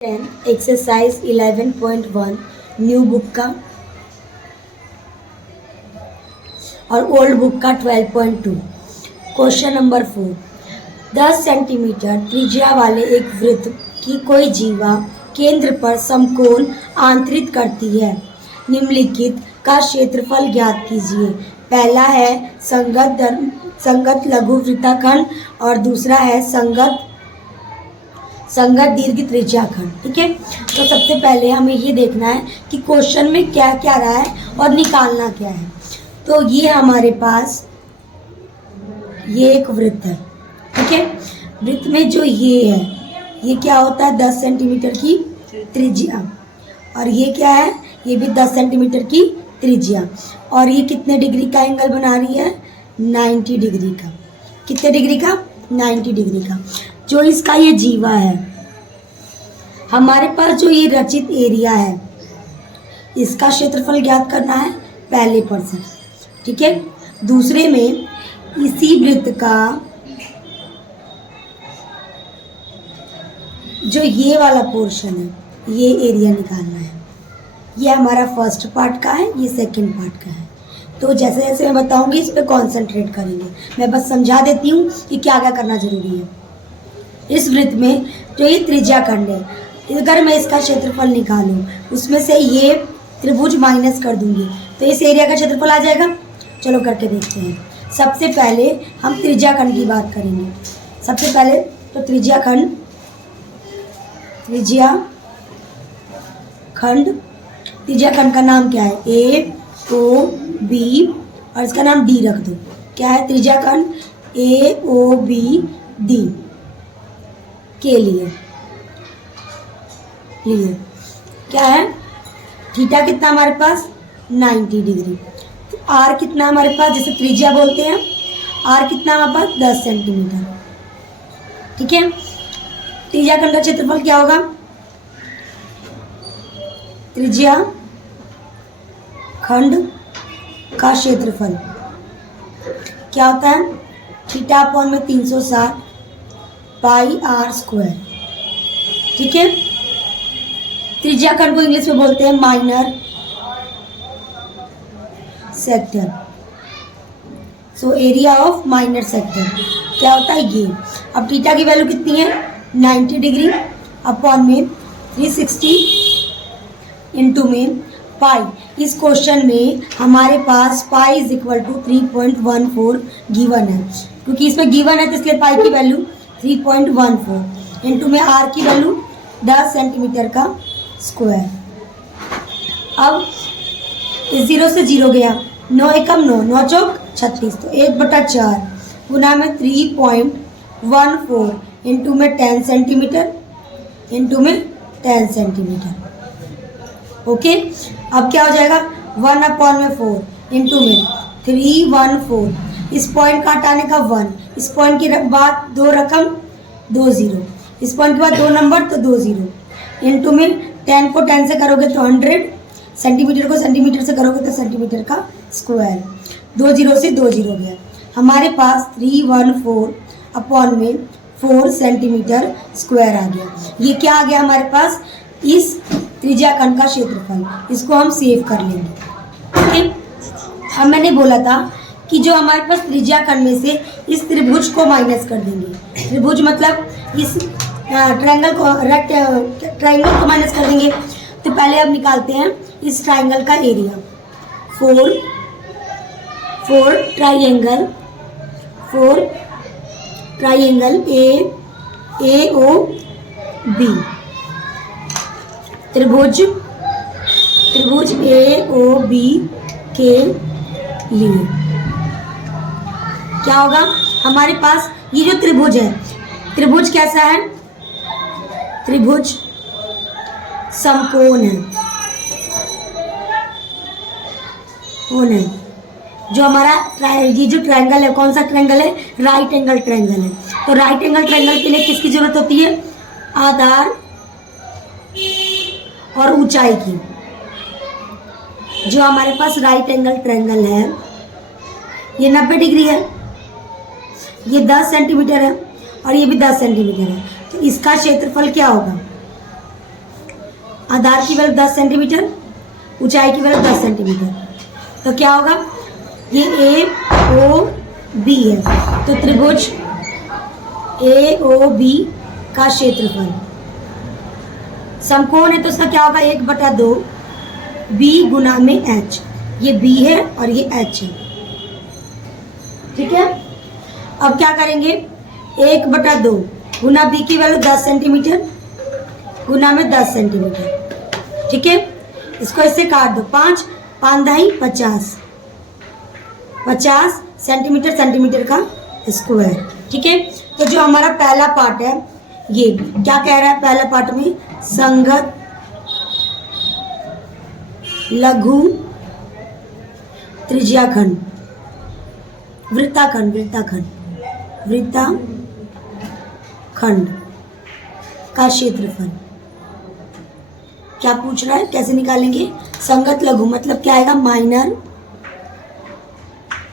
10 exercise 11.1 new book का और old book का 12.2। Question number 4। 10 सेंटीमीटर त्रिज्या वाले एक वृत्त की कोई जीवा केंद्र पर समकोण आंतरित करती है। निम्नलिखित का क्षेत्रफल ज्ञात कीजिए। पहला है संगत लघु वृत्ताखंड और दूसरा है संगत दीर्घ त्रिज्याखंड। ठीक है, तो सबसे पहले हमें ये देखना है कि क्वेश्चन में क्या क्या रहा है और निकालना क्या है। तो ये हमारे पास ये एक वृत्त है। ठीक है, वृत्त में जो ये है ये क्या होता है 10 सेंटीमीटर की त्रिज्या, और ये क्या है ये भी 10 सेंटीमीटर की त्रिज्या, और ये कितने डिग्री का एंगल बना रही है 90 डिग्री का। कितने डिग्री का 90 डिग्री का। जो इसका ये जीवा है, हमारे पास जो ये रचित एरिया है इसका क्षेत्रफल ज्ञात करना है पहले परसेंट। ठीक है, दूसरे में इसी वृत्त का जो ये वाला पोर्शन है ये एरिया निकालना है। ये हमारा फर्स्ट पार्ट का है, ये सेकंड पार्ट का है। तो जैसे जैसे मैं बताऊंगी इस पे कॉन्सेंट्रेट करेंगे। मैं बस समझा देती हूँ कि क्या क्या करना जरूरी है। इस वृत्त में जो ये त्रिज्याखंड है, अगर मैं इसका क्षेत्रफल निकालूं उसमें से ये त्रिभुज माइनस कर दूंगी तो इस एरिया का क्षेत्रफल आ जाएगा। चलो करके देखते हैं। सबसे पहले हम त्रिज्याखंड की बात करेंगे। सबसे पहले तो त्रिज्याखंड का नाम क्या है ए ओ बी, और इसका नाम डी रख दो। क्या है त्रिज्याखंड ए ओ बी डी के लिए क्या है थीटा कितना हमारे पास 90 डिग्री। तो आर कितना हमारे पास, जैसे त्रिज्या बोलते हैं, आर कितना हमारे पास 10 सेंटीमीटर। ठीक है, त्रिज्याखंड का क्षेत्रफल क्या होगा, त्रिज्या खंड का क्षेत्रफल क्या होता है थीटा अपॉन में 360 पाई आर स्क्वायर। ठीक है, त्रिज्याखंड को इंग्लिश में बोलते हैं minor sector. So area of minor sector क्या होता है ये। अब थीटा की वैल्यू कितनी है 90 डिग्री अपॉन में 360 इंटू में पाई। इस क्वेश्चन में हमारे पास pi is equal to 3.14 given है, क्योंकि इसमें गिवन है तो इसलिए पाई की वैल्यू 3.14 इंटू में आर की वैल्यू 10 सेंटीमीटर का स्क्वायर। अब 0 से 0 गया, 9 एकम 9, 9 चौक 36, तो 1/4 गुना में 3.14 इंटू में 10 सेंटीमीटर इंटू में 10 सेंटीमीटर। ओके, अब क्या हो जाएगा 1/4 इंटू में 314, इस पॉइंट का हटाने का 1, इस पॉइंट के बाद 2 रकम 2 0, इस पॉइंट के बाद 2 नंबर तो 2 0 इंटू में 10 को 10 से करोगे तो 100, सेंटीमीटर को सेंटीमीटर से करोगे तो सेंटीमीटर का स्क्वायर। 2 0 से 2 0 गया, हमारे पास 314 अपॉन में 4 सेंटीमीटर स्क्वायर आ गया। ये क्या आ गया हमारे पास इस त्रिज्याखंड का क्षेत्रफल। इसको हम सेव कर लेंगे। ठीक, अब मैंने बोला था कि जो हमारे पास त्रिज्याखंड में से इस त्रिभुज को माइनस कर देंगे। त्रिभुज मतलब इस ट्रायंगल को माइनस कर देंगे। तो पहले अब निकालते हैं इस ट्रायंगल का area. 4 triangle A O B, त्रिभुज ए ओ बी के लिए क्या होगा हमारे पास। ये जो त्रिभुज है, त्रिभुज कैसा है, त्रिभुज समकोण है, कोण है। जो हमारा ये जो ट्रायंगल है, कौन सा ट्रायंगल है, राइट एंगल ट्रायंगल है। तो राइट एंगल ट्रायंगल के लिए किसकी जरूरत होती है, आधार और ऊंचाई की। जो हमारे पास राइट एंगल ट्रायंगल है ये 90 डिग्री है, ये 10 सेंटीमीटर है और ये भी 10 सेंटीमीटर है। तो इसका क्षेत्रफल क्या होगा आधार की वैल्यू 10 सेंटीमीटर, ऊंचाई की वैल्यू 10 सेंटीमीटर। तो क्या होगा, ये ए ओ बी है, तो त्रिभुज ए ओ बी का क्षेत्रफल समकोण है, तो उसका क्या होगा, 1/2 बी गुना में एच। ये बी है और ये एच है, ठीक है। अब क्या करेंगे, 1/2 गुना बी की वैल्यू 10 सेंटीमीटर गुना में 10 सेंटीमीटर, ठीक है। इसको इससे काट दो, 5 5 दाई 50 सेंटीमीटर सेंटीमीटर का स्क्वायर, ठीक है। तो जो हमारा पहला पार्ट है, ये क्या कह रहा है, पहला पार्ट में संगत लघु त्रिज्याखंड वृत्ताखंड का क्षेत्रफल क्या पूछ रहा है, कैसे निकालेंगे। संगत लघु मतलब क्या आएगा,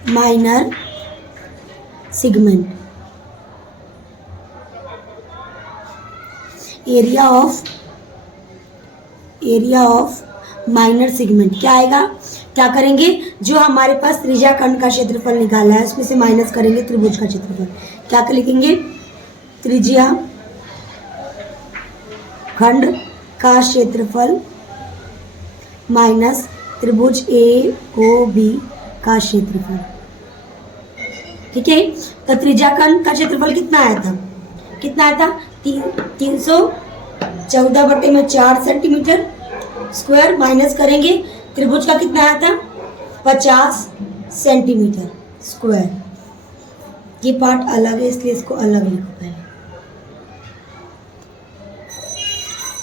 minor segment. Area of minor segment क्या आएगा, क्या करेंगे, जो हमारे पास त्रिज्याखंड का क्षेत्रफल निकाला है उसमें से माइनस करेंगे त्रिभुज का क्षेत्रफल। क्या लिखेंगे, त्रिज्याखंड का क्षेत्रफल माइनस त्रिभुज ए ओ बी का क्षेत्रफल, ठीक है। तो त्रिज्याखंड का क्षेत्रफल कितना आया था, 314/4 सेंटीमीटर स्क्वायर, माइनस करेंगे त्रिभुज का कितना आया था, 50 सेंटीमीटर स्क्वायर। ये पार्ट अलग है इसलिए इसको अलग लिखो पहले।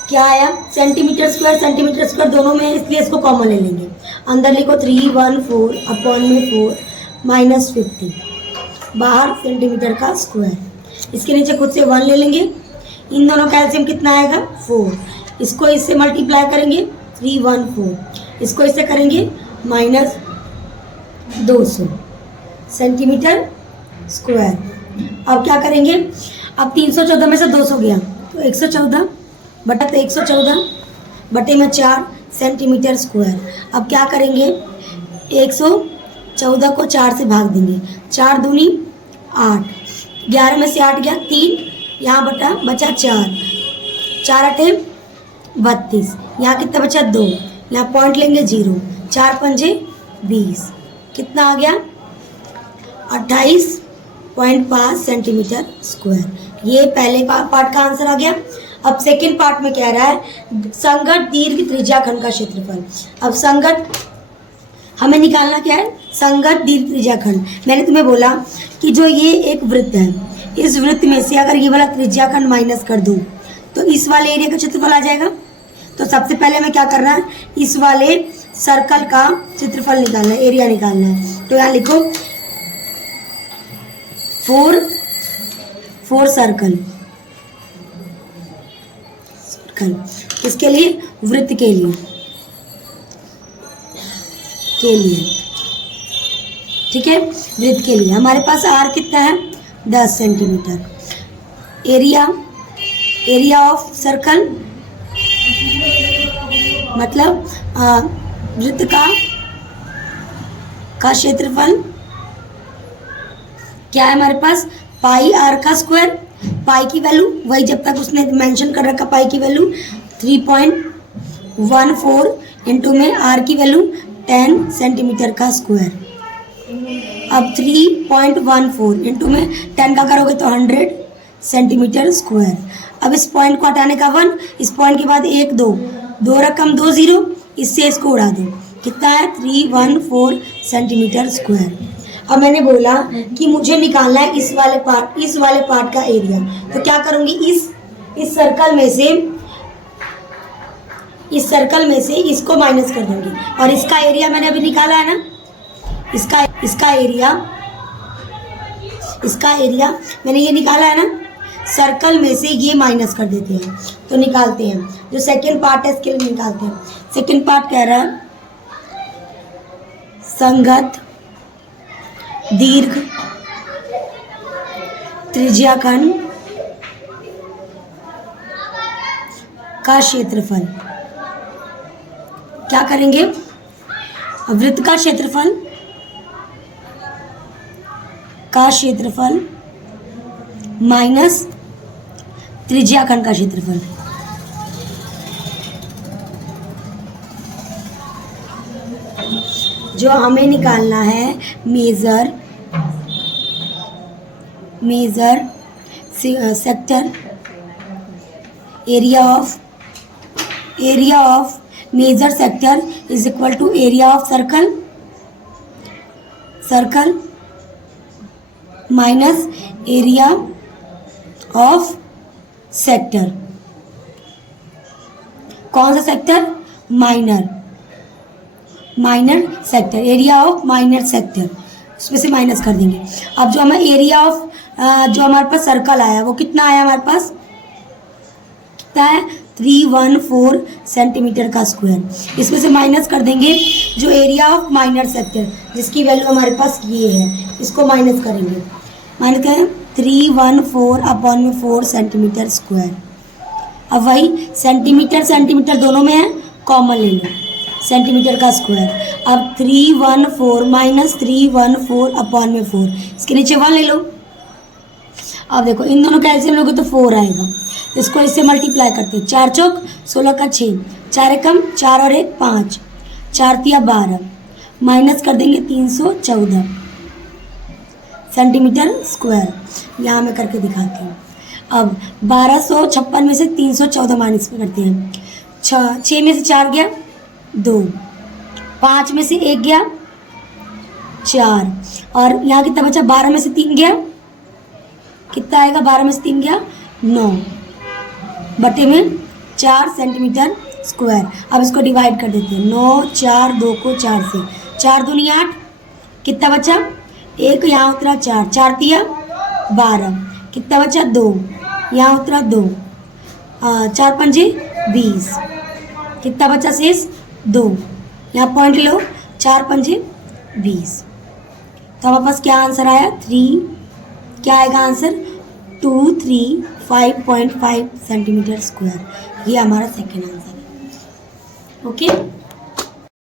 क्या आया, सेंटीमीटर स्क्वायर दोनों में, इसलिए इसको कॉमन ले लेंगे। अंदर लिखो 314/4 माइनस 50, बाहर सेंटीमीटर का स्क्वायर। इसके नीचे खुद से 1 ले लेंगे। इन दोनों का एलसीएम कितना आएगा, 4। इसको इससे मल्टीप्लाई करेंगे 314, इसको इससे करेंगे -200 सेंटीमीटर स्क्वायर। अब क्या करेंगे, अब 314 में से 200 गया तो 114/4 सेंटीमीटर स्क्वायर। अब क्या करेंगे, 114 को 4 से भाग देंगे, 4 दूनी 8, 11 में से 8 गया 3, यहाँ बचा 4 8 32, यहाँ कितना बचा 2, यहाँ पॉइंट लेंगे 0, 4 पंजे 20, कितना आ गया 28.5 सेंटीमीटर स्क्वायर। ये पहले पार्ट का आंसर आ गया। अब सेकेंड पार्ट में कह रहा है संगत दीर्घ त्रिज्याखंड का क्षेत्रफल। अब संगत हमें निकालना क्या है, संगत दीर्घ त्रिज्याखंड। मैंने तुम्हें बोला कि जो ये एक वृत्त है, इस वृत्त में से अगर ये वाला त्रिज्याखंड माइनस कर दूं तो इस वाले एरिया का क्षेत्रफल आ जाएगा। तो सबसे पहले हमें क्या करना है, इस वाले सर्कल का क्षेत्रफल निकालना है, एरिया निकालना है। तो यहाँ लिखो 4 सर्कल, किसके लिए, वृत्त के लिए ठीक है, वृत्त के लिए। हमारे पास आर कितना है, 10 सेंटीमीटर। एरिया ऑफ सर्कल मतलब वृत्त का क्षेत्रफल क्या है हमारे पास, पाई आर का स्क्वायर। पाई की वैल्यू वही जब तक उसने मेंशन कर रखा, पाई की वैल्यू 3.14 इंटू में आर की वैल्यू 10 सेंटीमीटर का स्क्वायर। अब 3.14 इंटू में 10 का करोगे तो 100 सेंटीमीटर स्क्वायर। अब इस पॉइंट को हटाने का 1, इस पॉइंट के बाद 1 2 रकम 2 0, इससे इसको उड़ा दो, कितना है 314 सेंटीमीटर स्क्वायर। अब मैंने बोला कि मुझे निकालना है इस वाले पार्ट का एरिया। तो क्या करूँगी, इस सर्कल में से इसको माइनस कर दूंगी, और इसका एरिया मैंने अभी निकाला है ना, इसका एरिया मैंने ये निकाला है ना, सर्कल में से ये माइनस कर देते हैं। तो निकालते हैं, जो सेकेंड पार्ट है इसके लिए निकालते हैं। सेकेंड पार्ट कह रहा है संगत दीर्घ त्रिज्याखंड का क्षेत्रफल क्या करेंगे, वृत्त का क्षेत्रफल माइनस त्रिज्याखंड का क्षेत्रफल। जो हमें निकालना है major sector area of major sector is equal to area of circle minus area of sector. कौन सा sector, minor sector, area of minor sector, उसमें से माइनस कर देंगे। अब जो हमें एरिया ऑफ जो हमारे पास सर्कल आया वो कितना आया हमारे पास, कितना है 314 सेंटीमीटर का स्क्वायर। इसमें से माइनस कर देंगे जो एरिया ऑफ माइनर सेक्टर जिसकी वैल्यू हमारे पास ये है, इसको माइनस करेंगे। माइनस करें 314/4 सेंटीमीटर स्क्वायर। अब वही सेंटीमीटर दोनों में है, कॉमन ले लो, सेंटीमीटर का स्क्वायर। अब 314 माइनस 314/4, इसके नीचे 1 ले लो। अब देखो इन दोनों का एलसीएम लोगे तो 4 आएगा, इसको इससे मल्टीप्लाई करते हैं। 4 चौक 16 का 6, 4 एकम 4 और 1 5, 4 तिया 12, माइनस कर देंगे 314 सेंटीमीटर स्क्वायर। यहाँ मैं करके दिखाती हूँ। अब 1256 में से 314 माइनस में करते हैं। 6 में से 4 गया 2, 5 में से 1 गया 4, और यहाँ कितना बचा, 12 में से 3 गया, कितना आएगा, 12 में से 3 गया 9 बटे में 4 सेंटीमीटर स्क्वायर। अब इसको डिवाइड कर देते हैं। 9 4 2 को 4 से, 4 दूनी 8, कितना बचा, 1 यहाँ उतरा 4, 4 तिया 12, कितना बचा 2, यहाँ उतरा 2, 4 पंजे 20, कितना बचा शेष 2, यहाँ पॉइंट लो, 4 पंजे 20। तो हमारे पास क्या आंसर आया, 3, क्या आएगा आंसर 235.5 सेंटीमीटर स्क्वायर। ये हमारा सेकेंड आंसर है। ओके।